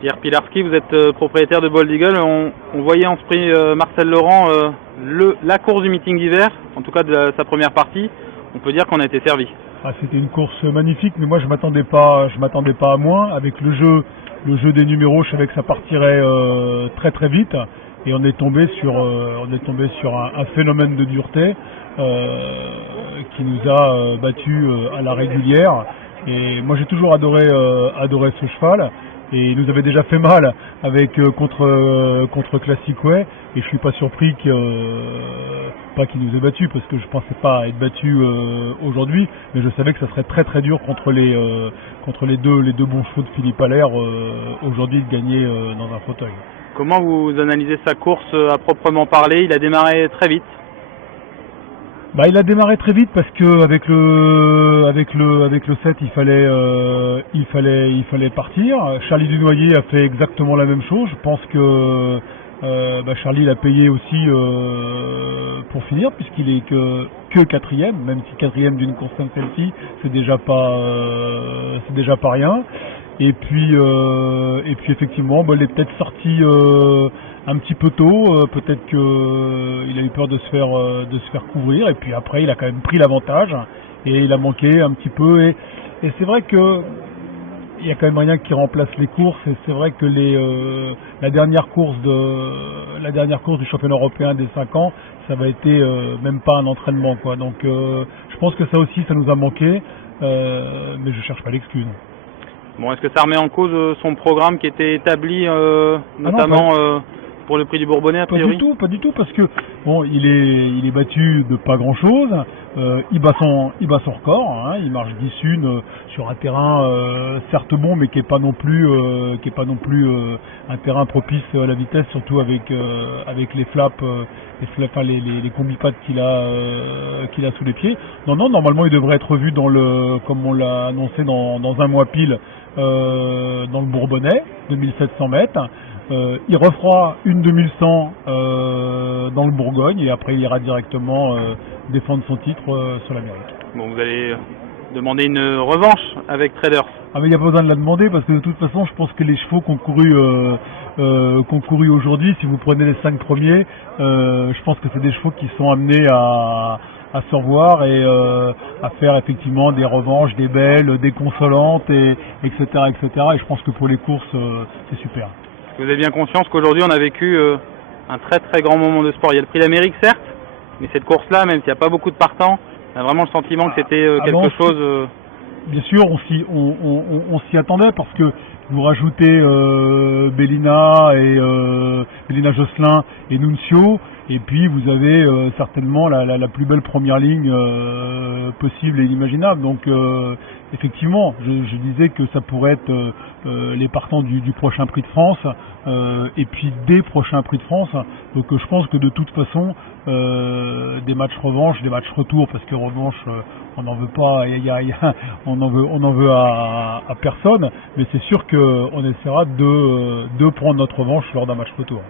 Pierre Pilarski, vous êtes propriétaire de Bold Eagle. On voyait en sprint Marcel Laurent la course du meeting d'hiver, en tout cas de sa première partie. On peut dire qu'on a été servi. Ah, c'était une course magnifique, mais moi je m'attendais pas à moins. Avec le jeu des numéros, je savais que ça partirait très très vite, et on est tombé sur un phénomène de dureté qui nous a battus à la régulière. Et moi j'ai toujours adoré ce cheval. Et il nous avait déjà fait mal avec contre Classic Way, et je suis pas surpris pas qu'il nous ait battus, parce que je pensais pas être battu aujourd'hui, mais je savais que ça serait très très dur contre les deux bons chevaux de Philippe Allaire aujourd'hui de gagner dans un fauteuil. Comment vous analysez sa course à proprement parler? Il a démarré très vite. Il a démarré très vite parce que avec le 7 il fallait partir. Charlie Dunoyer a fait exactement la même chose. Je pense que Charlie l'a payé aussi pour finir, puisqu'il est que quatrième, même si quatrième d'une course comme celle-ci, c'est déjà pas rien. Et puis effectivement, il est peut-être sorti un petit peu tôt, peut-être qu'il a eu peur de se faire couvrir, et puis après il a quand même pris l'avantage et il a manqué un petit peu, et c'est vrai que il y a quand même rien qui remplace les courses, et c'est vrai que la dernière course du championnat européen des 5 ans, ça va été même pas un entraînement, quoi. Donc je pense que ça aussi ça nous a manqué, mais je cherche pas l'excuse. Bon, est-ce que ça remet en cause son programme qui était établi notamment pour le prix du Bourbonnais, a priori? Pas du tout, parce que bon, il est battu de pas grand chose. Il bat son record, hein, il marche 10-1 sur un terrain certes bon, mais qui est pas non plus un terrain propice à la vitesse, surtout avec les flaps, les combi-pads qu'il a sous les pieds. Non, normalement il devrait être vu comme on l'a annoncé dans un mois pile, dans le Bourbonnais, 2700 mètres. Il refera une 2100 dans le Bourgogne, et après il ira directement défendre son titre sur l'Amérique. Bon, vous allez demander une revanche avec Traders. Ah, mais il n'y a pas besoin de la demander, parce que de toute façon je pense que les chevaux qui ont couru aujourd'hui, si vous prenez les 5 premiers, je pense que c'est des chevaux qui sont amenés à se revoir et à faire effectivement des revanches, des belles, des consolantes, etc. Et je pense que pour les courses c'est super. Vous avez bien conscience qu'aujourd'hui on a vécu un très très grand moment de sport. Il y a le prix d'Amérique certes, mais cette course-là, même s'il n'y a pas beaucoup de partants, on a vraiment le sentiment que c'était quelque chose... Bien sûr, on s'y attendait, parce que vous rajoutez Bellina Josselin et Nuncio, et puis vous avez certainement la plus belle première ligne possible et inimaginable. Donc effectivement, je disais que ça pourrait être les partants du prochain Prix de France, et puis des prochains Prix de France. Donc je pense que de toute façon, des matchs revanche, des matchs retour, parce que revanche on n'en veut pas, on en veut à personne, mais c'est sûr qu'on essaiera de prendre notre revanche lors d'un match retour.